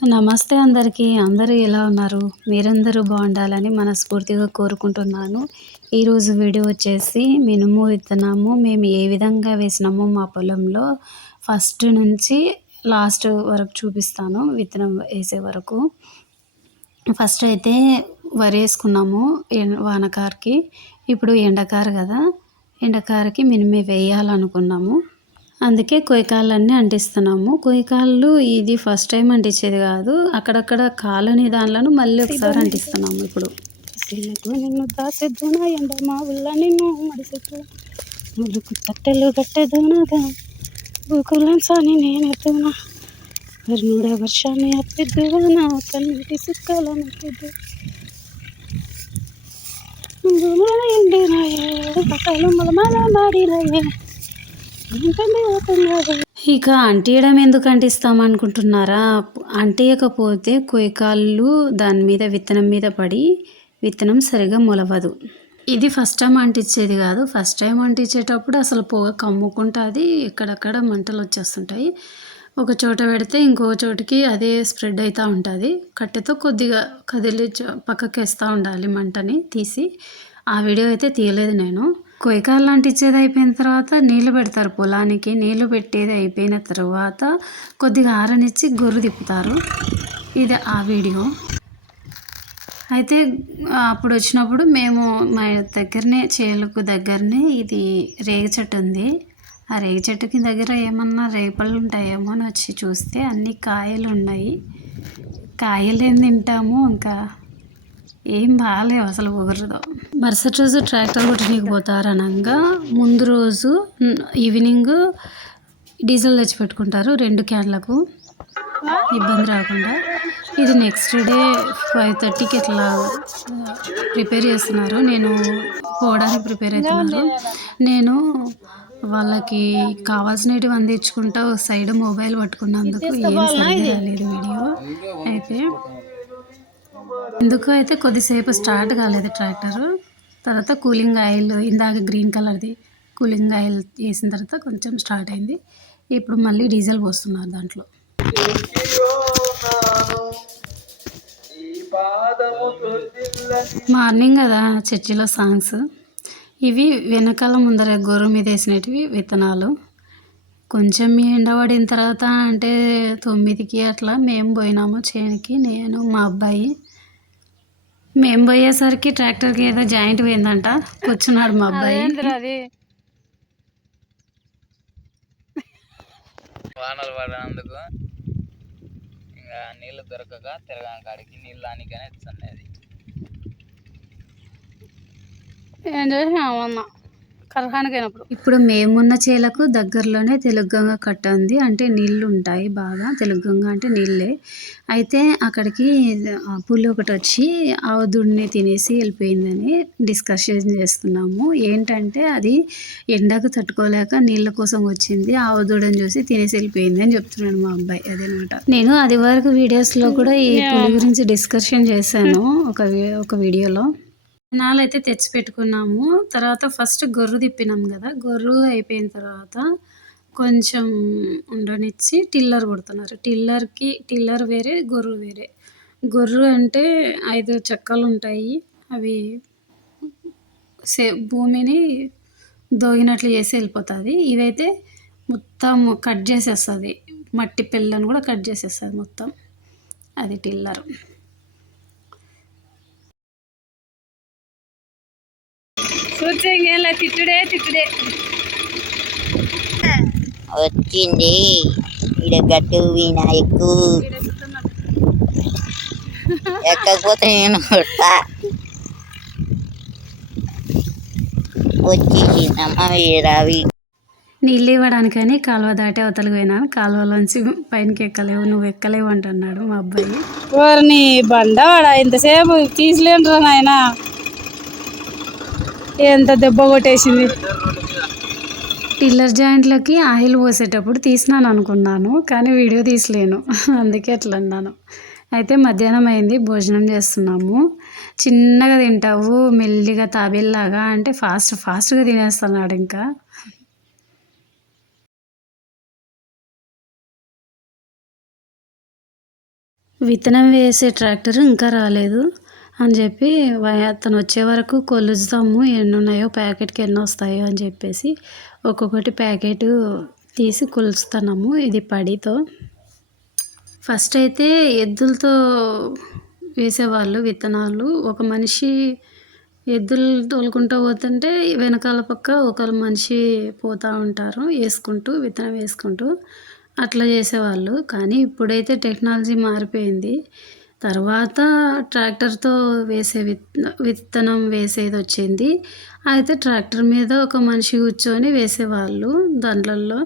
నమస్తే అందరికీ. అందరూ ఎలా ఉన్నారు? మీరందరూ బాగుండాలని మనస్ఫూర్తిగా కోరుకుంటున్నాను. ఈరోజు వీడియో వచ్చేసి మినుము విత్తనము మేము ఏ విధంగా వేసినామో మా పొలంలో ఫస్ట్ నుంచి లాస్ట్ వరకు చూపిస్తాను విత్తనం వేసే వరకు. ఫస్ట్ అయితే వరి వేసుకున్నాము వానకారికి. ఇప్పుడు ఎండకారు కదా ఎండకారికి మినిమే వేయాలనుకున్నాము. అందుకే కొయ్యకాళ్ళన్నీ అంటిస్తున్నాము. కొయ్యకాళ్ళు ఇది ఫస్ట్ టైం అంటించేది కాదు. అక్కడక్కడ కాలని దానిలను మళ్ళీ ఒకసారి అంటిస్తున్నాము ఇప్పుడు. నిన్ను దాసెద్దునా? ఎండ మా ఊళ్ళ నిన్ను మడిసెద్దు ములుకు తట్టెలు కట్టెదునగా భూకులం సాని నేనెద్దునా? కర్ణుడ వర్షాన్ని అప్పిద్దునా? కన్నీటి సుక్కల మెట్టిద్దు ఎండినాయే పక్కలు మలమల మాడినాయే ఇక అంటియడం ఎందుకు అంటిస్తాం అనుకుంటున్నారా? అంటియకపోతే కొయ్యకాళ్ళు దాని మీద విత్తనం మీద పడి విత్తనం సరిగా మొలవదు. ఇది ఫస్ట్ టైం అంటించేది కాదు. ఫస్ట్ టైం అంటించేటప్పుడు అసలు పొగ కమ్ముకుంటుంది. ఎక్కడక్కడ మంటలు వచ్చేస్తుంటాయి. ఒక చోట పెడితే ఇంకో చోటికి అదే స్ప్రెడ్ అవుతూ ఉంటుంది. కట్టెతో కొద్దిగా కదిలి పక్కకి వేస్తూ ఉండాలి మంటని తీసి. ఆ వీడియో అయితే తీయలేదు నేను. కొయ్యకాలు లాంటి ఇచ్చేది అయిపోయిన తర్వాత నీళ్ళు పెడతారు. పొలానికి నీళ్ళు పెట్టేది అయిపోయిన తర్వాత కొద్దిగా ఆరనిచ్చి గొర్రు తిప్పుతారు. ఇది ఆ వీడియో. అయితే అప్పుడు వచ్చినప్పుడు మేము మా దగ్గరనే చేలకు దగ్గరనే ఇది రేగి చెట్టు ఉంది. ఆ రేగి చెట్టుకి దగ్గర ఏమన్నా రేపళ్ళు ఉంటాయేమో అని వచ్చి చూస్తే అన్ని కాయలు ఉన్నాయి కాయలు ఏం తింటాము ఇంకా ఏం బాగాలేవు అసలు కుదరదు. మరుసటి రోజు ట్రాక్టర్ కొట్టడానికి పోతారు అనగా. ముందు రోజు ఈవినింగ్ డీజిల్ తెచ్చి పెట్టుకుంటారు రెండు క్యాన్లకు. ఇబ్బంది రాకుండా. ఇది నెక్స్ట్ డే ఫైవ్ థర్టీకి ఇట్లా ప్రిపేర్ చేస్తున్నారు? నేను పోవడానికి ప్రిపేర్ అవుతున్నారు. నేను వాళ్ళకి కావాల్సినవి అందించుకుంటా సైడ్ మొబైల్ పట్టుకున్నందుకు ఏం సరిగ్గా రాలేదు వీడియో. అయితే ఎందుకు అయితే కొద్దిసేపు స్టార్ట్ కాలేదు ట్రాక్టర్. తర్వాత కూలింగ్ ఆయిల్ ఇందాక గ్రీన్ కలర్ది కూలింగ్ ఆయిల్ వేసిన తర్వాత కొంచెం స్టార్ట్ అయింది. ఇప్పుడు మళ్ళీ డీజిల్ పోస్తున్నారు దాంట్లో. మార్నింగ్ కదా చర్చిలో సాంగ్స్. ఇవి వెనకాల ముందర గోరు మీద వేసినవి విత్తనాలు. కొంచెం ఎండబడిన తర్వాత అంటే తొమ్మిదికి అట్లా మేము పోయినాము చేనికి. నేను మా అబ్బాయి మేము పోయేసరికి ట్రాక్టర్కి ఏదో జాయింట్ పోయిందంట. కూర్చున్నాడు మా అబ్బాయి. వానలు పడినందుకు ఇంకా నీళ్ళు దొరకక తిరగాని కాడికి నీళ్ళు దానికనే ఇస్తుంది అది ఏం చేసినా ఇప్పుడు మేమున్న చేలకు దగ్గరలోనే తెలుగంగ కట్ట ఉంది. అంటే నీళ్ళు ఉంటాయి బాగా. తెలుగంగ అంటే నీళ్ళే. అయితే అక్కడికి పులి ఒకటి వచ్చి ఆవదుడిని తినేసి వెళ్ళిపోయిందని డిస్కషన్ చేస్తున్నాము. ఏంటంటే అది ఎండకు తట్టుకోలేక నీళ్ళ కోసం వచ్చింది. ఆవదుడని చూసి తినేసి వెళ్ళిపోయింది అని చెప్తున్నాడు మా అబ్బాయి. అదనమాట నేను అది వరకు వీడియోస్లో కూడా ఈ పులి గురించి డిస్కషన్ చేశాను ఒక ఒక వీడియోలో. విత్తనాలు అయితే తెచ్చి పెట్టుకున్నాము. తర్వాత ఫస్ట్ గొర్రు తిప్పినాం కదా. గొర్రు అయిపోయిన తర్వాత కొంచెం ఉండనిచ్చి టిల్లర్ కొడుతున్నారు. టిల్లర్కి టిల్లర్ వేరే గొర్రు వేరే. గొర్రు అంటే ఐదు చెక్కలు ఉంటాయి. అవి సే భూమిని దోగినట్లు చేసి వెళ్ళిపోతుంది. ఇవైతే మొత్తం కట్ చేసేస్తుంది. మట్టి పిల్లను కూడా కట్ చేసేస్తుంది మొత్తం. అది టిల్లర్. కూర్చోంగేలా తిట్టుడే తిట్టుడే. వచ్చింది. ఇక్కడ గట్టు వినాయకు ఎక్కకపోతే నేను కొడతా వచ్చేసిందమ్మా వీరావి నీళ్ళు ఇవ్వడానికని కాలువ దాటి అవతలకి పోయినాను కాలువలోంచి పైనకి ఎక్కలేవు. నువ్వు ఎక్కలేవు అంటున్నాడు మా అబ్బాయి. బండవాడా? ఇంతసేపు తీసిలేంట్రా నాయన. ఎంత దెబ్బ కొట్టేసింది. టిల్లర్ జాయింట్లకి ఆయిల్ పోసేటప్పుడు తీసినాను అనుకున్నాను కానీ వీడియో తీసలేను. అందుకే అట్లా అన్నాను. అయితే మధ్యాహ్నం అయింది భోజనం చేస్తున్నాము. చిన్నగా తింటావు మెల్లిగా తాబేల్లాగా అంటే ఫాస్ట్ ఫాస్ట్గా తినేస్తున్నాడు ఇంకా. విత్తనం వేసే ట్రాక్టర్ ఇంకా రాలేదు. అని చెప్పి అతను వచ్చే వరకు కొలుస్తాము ఎన్ని ఉన్నాయో ప్యాకెట్కి ఎన్ని వస్తాయో అని చెప్పేసి ఒక్కొక్కటి ప్యాకెట్ తీసి కొలుస్తున్నాము ఇది పడితో. ఫస్ట్ అయితే ఎద్దులతో వేసేవాళ్ళు విత్తనాలు. ఒక మనిషి ఎద్దులు తోలుకుంటూ పోతుంటే వెనకాల పక్క ఒక మనిషి పోతూ ఉంటారు వేసుకుంటూ విత్తనం వేసుకుంటూ అట్లా చేసేవాళ్ళు. కానీ ఇప్పుడైతే టెక్నాలజీ మారిపోయింది. తర్వాత ట్రాక్టర్తో వేసే విత్ విత్తనం వేసేది వచ్చింది అయితే ట్రాక్టర్ మీద ఒక మనిషి కూర్చొని వేసేవాళ్ళు దాంట్లలో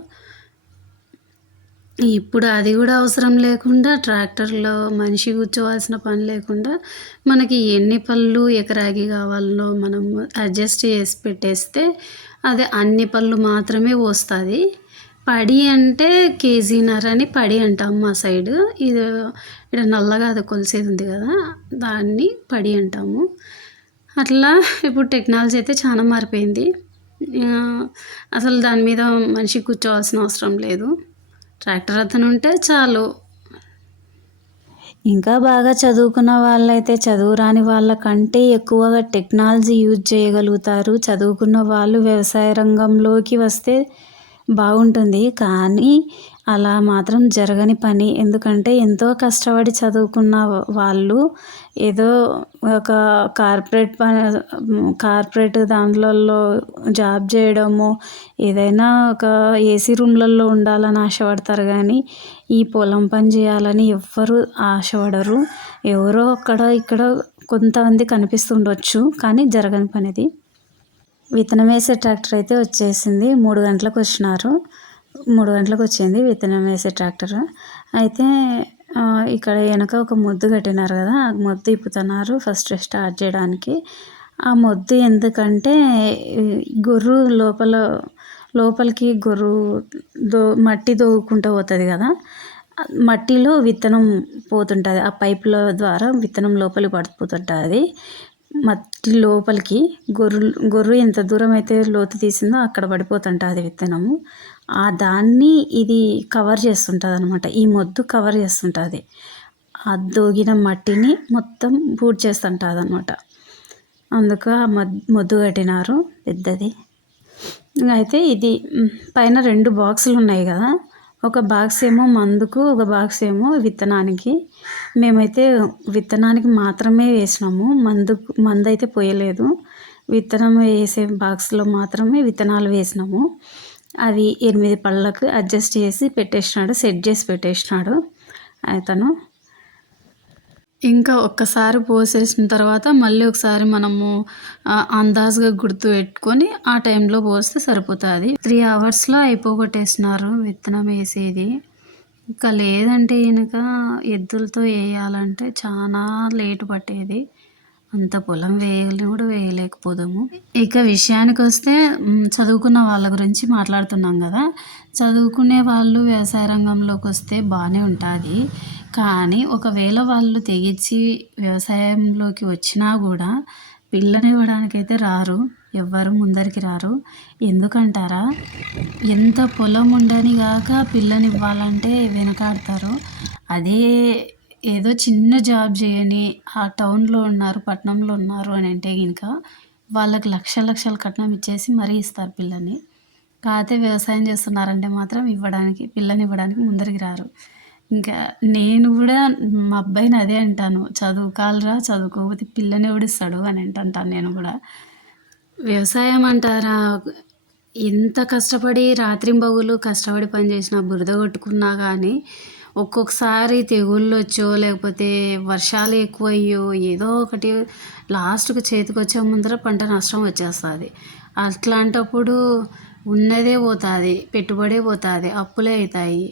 ఇప్పుడు అది కూడా అవసరం లేకుండా ట్రాక్టర్లో మనిషి కూర్చోవాల్సిన పని లేకుండా మనకి ఎన్ని పళ్ళు ఎకరాకి కావాలో మనం అడ్జస్ట్ చేసి పెట్టేస్తే అది అన్ని పళ్ళు మాత్రమే వస్తుంది పడి అంటే కేజీన్నర అని పడి అంటాం మా సైడ్. ఇది ఇక్కడ నల్లగా అది కొలిసేది ఉంది కదా దాన్ని పడి అంటాము. అట్లా ఇప్పుడు టెక్నాలజీ అయితే చాలా మారిపోయింది. అసలు దాని మీద మనిషి కూర్చోవాల్సిన అవసరం లేదు. ట్రాక్టర్ అతను ఉంటే చాలు. ఇంకా బాగా చదువుకున్న వాళ్ళైతే చదువు రాని వాళ్ళకంటే ఎక్కువగా టెక్నాలజీ యూజ్ చేయగలుగుతారు. చదువుకున్న వాళ్ళు వ్యవసాయ రంగంలోకి వస్తే బాగుంటుంది. కానీ అలా మాత్రం జరగని పని. ఎందుకంటే ఎంతో కష్టపడి చదువుకున్న వాళ్ళు ఏదో ఒక కార్పొరేట్ పని కార్పొరేట్ దాంట్లలో జాబ్ చేయడము ఏదైనా ఒక ఏసీ రూమ్లలో ఉండాలని ఆశపడతారు. కానీ ఈ పొలం పని చేయాలని ఎవ్వరు ఆశపడరు. ఎవరో అక్కడ ఇక్కడ కొంతమంది కనిపిస్తుండొచ్చు కానీ జరగని పనిది. విత్తనం వేసే ట్రాక్టర్ అయితే వచ్చేసింది. మూడు గంటలకు వచ్చినారు. మూడు గంటలకు వచ్చింది విత్తనం వేసే ట్రాక్టర్. అయితే ఇక్కడ వెనక ఒక మొద్దు కట్టినారు కదా ఆ మొద్దు ఇప్పుతున్నారు ఫస్ట్ స్టార్ట్ చేయడానికి. ఆ మొద్దు ఎందుకంటే గొర్రు లోపల లోపలికి గొర్రు దో మట్టి దోవుకుంటూ పోతుంది కదా మట్టిలో విత్తనం పోతుంటుంది. ఆ పైపుల ద్వారా విత్తనం లోపలికి పడిపోతుంటుంది. మట్టి లోపలికి గొర్రు గొర్రు ఎంత దూరం అయితే లోతు తీసిందో అక్కడ పడిపోతుంటుంది విత్తనము. ఆ దాన్ని ఇది కవర్ చేస్తుంటుంది అనమాట ఈ మొద్దు కవర్ చేస్తుంటుంది. ఆ దోగిన మట్టిని మొత్తం బూట్ చేస్తుంటుంది అనమాట అందుకు ఆ మద్ మొద్దు కట్టినారు పెద్దది. అయితే ఇది పైన రెండు బాక్సులు ఉన్నాయి కదా. ఒక బాక్స్ ఏమో మందుకు ఒక బాక్స్ ఏమో విత్తనానికి. మేమైతే విత్తనానికి మాత్రమే వేసినాము. మందుకు మందు అయితే పోయలేదు. విత్తనం వేసే బాక్స్లో మాత్రమే విత్తనాలు వేసినాము. అవి ఎనిమిది పళ్ళకు అడ్జస్ట్ చేసి పెట్టేసినాడు సెట్ చేసి పెట్టేసినాడు అతను. ఇంకా ఒక్కసారి పోసేసిన తర్వాత మళ్ళీ ఒకసారి మనము అందాజుగా గుర్తు పెట్టుకొని ఆ టైంలో పోస్తే సరిపోతుంది. త్రీ అవర్స్లో అయిపోగొట్టేసినారు విత్తనం వేసేది. ఇంకా లేదంటే కనుక ఎద్దులతో వేయాలంటే చాలా లేటు పట్టేది. అంత పొలం వేయాలి కూడా వేయలేకపోదాము. ఇక విషయానికి వస్తే చదువుకున్న వాళ్ళ గురించి మాట్లాడుతున్నాం కదా. చదువుకునే వాళ్ళు వ్యవసాయ రంగంలోకి వస్తే బాగానే ఉంటుంది. కానీ ఒకవేళ వాళ్ళు తెగించి వ్యవసాయంలోకి వచ్చినా కూడా పిల్లనివ్వడానికైతే రారు. ఎవ్వరు ముందరికి రారు. ఎందుకంటారా? ఎంత పొలం ఉండని కాక పిల్లనివ్వాలంటే వెనకాడతారు. అదే ఏదో చిన్న జాబ్ చేయని ఆ టౌన్లో ఉన్నారు పట్టణంలో ఉన్నారు అని అంటే కనుక వాళ్ళకి లక్ష లక్షల కట్నం ఇచ్చేసి మరీ ఇస్తారు పిల్లని. కాకపోతే వ్యవసాయం చేస్తున్నారంటే మాత్రం ఇవ్వడానికి పిల్లని ఇవ్వడానికి ముందరికి రారు. ఇంకా నేను కూడా మా అబ్బాయిని అదే అంటాను చదువుకాలరా చదువుకోకపోతే పిల్లని ఎవడిస్తాడు అని అంటుంటాను నేను కూడా. వ్యవసాయం అంటారా? ఎంత కష్టపడి రాత్రింబగులు కష్టపడి పని చేసినా బురద కొట్టుకున్నా కానీ ఒక్కొక్కసారి తెగుళ్ళు వచ్చో లేకపోతే వర్షాలు ఎక్కువయ్యో ఏదో ఒకటి లాస్ట్కు చేతికి వచ్చే ముందర పంట నష్టం వచ్చేస్తుంది. అట్లాంటప్పుడు ఉన్నదే పోతుంది పెట్టుబడే పోతుంది అప్పులే అవుతాయి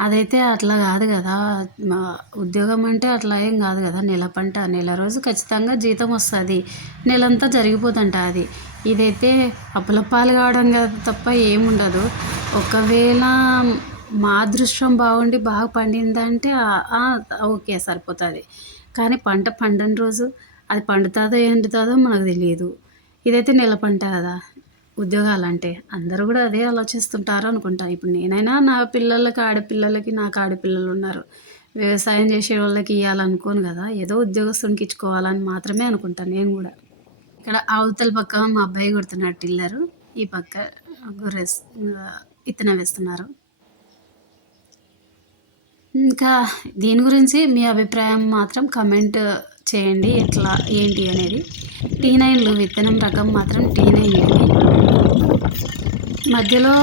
అదైతే అట్లా కాదు కదా. మా ఉద్యోగం అంటే అట్లా ఏం కాదు కదా. నెల పంట నెల రోజు ఖచ్చితంగా జీతం వస్తుంది. నెలంతా జరిగిపోతుంటుంది ఇదైతే అప్పుల పాలు కావడం కదా తప్ప ఏముండదు. ఒకవేళ మా అదృష్టం బాగుండి బాగా పండిందంటే ఓకే సరిపోతుంది. కానీ పంట పండని రోజు అది పండుతుందో ఎండుతుందో మనకు తెలియదు. ఇదైతే నెల పంట కదా ఉద్యోగాలు అంటే అందరూ కూడా అదే ఆలోచిస్తుంటారు అనుకుంటాను ఇప్పుడు నేనైనా నా పిల్లలకి ఆడపిల్లలకి నాకు ఆడపిల్లలు ఉన్నారు. వ్యవసాయం చేసే వాళ్ళకి ఇవ్వాలనుకోను కదా ఏదో ఉద్యోగస్తునికి ఇచ్చుకోవాలని మాత్రమే అనుకుంటాను నేను కూడా. ఇక్కడ అవతల పక్క మా అబ్బాయి కొడుతున్నాడు టిల్లరు. ఈ పక్క గొర్రెస్ ఇత్తనం వేస్తున్నారు. ఇంకా దీని గురించి మీ అభిప్రాయం మాత్రం కమెంట్ చేయండి. ఎట్లా ఏంటి అనేది. టీ నైన్లు విత్తనం రకం మాత్రం టీ నైన్ మధ్యలో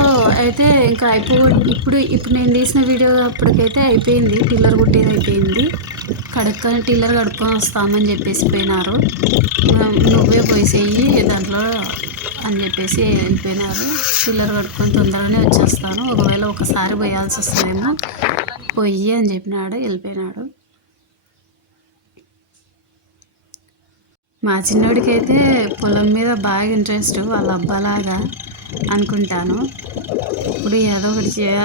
అయితే ఇంకా అయిపో ఇప్పుడు ఇప్పుడు నేను తీసిన వీడియో అప్పటికైతే అయిపోయింది. టిల్లర్ కుట్టేది అయిపోయింది. కడుక్కొని టిల్లర్ కడుక్కొని వస్తామని చెప్పేసి పోయినారు. నువ్వే పోసేయి దాంట్లో అని చెప్పేసి వెళ్ళిపోయినారు. టిల్లర్ కడుక్కొని తొందరగానే వచ్చేస్తాను. ఒకవేళ ఒకసారి పోయాల్సి వస్తుందేమో. పొయ్యి అని చెప్పినాడు వెళ్ళిపోయినాడు. మా చిన్నోడికైతే పొలం మీద బాగా ఇంట్రెస్ట్ వాళ్ళ అబ్బాలాగా అనుకుంటాను. ఇప్పుడు ఏదో ఒకటి చేయ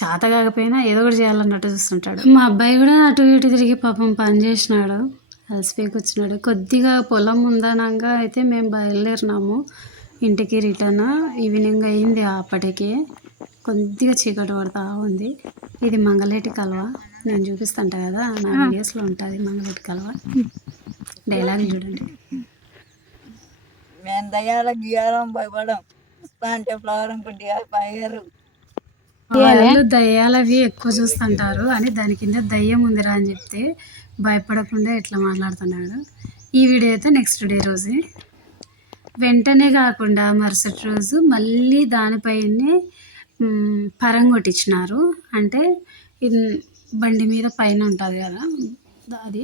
చేత కాకపోయినా ఏదో ఒకటి చేయాలన్నట్టు చూస్తుంటాడు. మా అబ్బాయి కూడా అటు ఇటు తిరిగి పాపం పని చేసినాడు అలసిపోయి కూర్చున్నాడు. కొద్దిగా పొలం ఉందనంగా అయితే మేము బయలుదేరినాము. ఇంటికి రిటర్న్ ఈవినింగ్ అయింది అప్పటికే. కొద్దిగా చీకటి పడుతూ ఉంది. ఇది మంగళేటి కలవ. నేను చూపిస్తుంట కదా నా వీడియోస్లో ఉంటుంది మంగళేటి కలవ. డైలాగ్ చూడండి. మేము దయాల గీయాలం భయపడం. అంటే ఫ్లవర్ అనుకుంటే వాళ్ళు దయ్యాలవి ఎక్కువ చూస్తుంటారు అని దాని కింద దయ్యం ఉందిరా అని చెప్తే భయపడకుండా ఇట్లా మాట్లాడుతున్నాడు. ఈ వీడియో అయితే నెక్స్ట్ డే రోజే. వెంటనే కాకుండా మరుసటి రోజు మళ్ళీ దానిపైనే మ్, పరం కొట్టించినారు. అంటే బండి మీద పైన ఉంటుంది కదా అది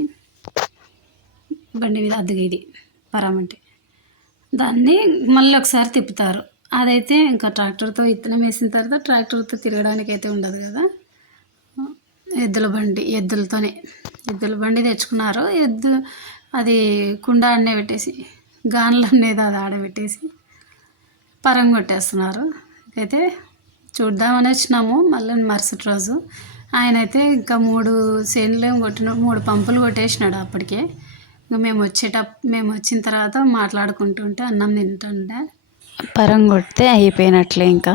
బండి మీద అద్దెగా ఇది పరం అంటే. దాన్ని మళ్ళీ ఒకసారి తిప్పుతారు. అదైతే ఇంకా ట్రాక్టర్తో ఇత్తనం వేసిన తర్వాత ట్రాక్టర్తో తిరగడానికి అయితే ఉండదు కదా. ఎద్దుల బండి ఎద్దులతోనే ఎద్దుల బండి తెచ్చుకున్నారు. ఎద్దు అది కుండ అన్నే పెట్టేసి గాన్లు అనేది అది ఆడబెట్టేసి పరం కొట్టేస్తున్నారు. అయితే చూద్దామని వచ్చినాము మళ్ళీ మరుసటి రోజు. ఆయన అయితే ఇంకా మూడు సేన్లు కొట్టిన మూడు పంపులు కొట్టేసినాడు అప్పటికే. ఇంకా మేము వచ్చేటప్ మేము వచ్చిన తర్వాత మాట్లాడుకుంటుంటే అన్నం తింటుంటే పరం కొడితే అయిపోయినట్లే ఇంకా.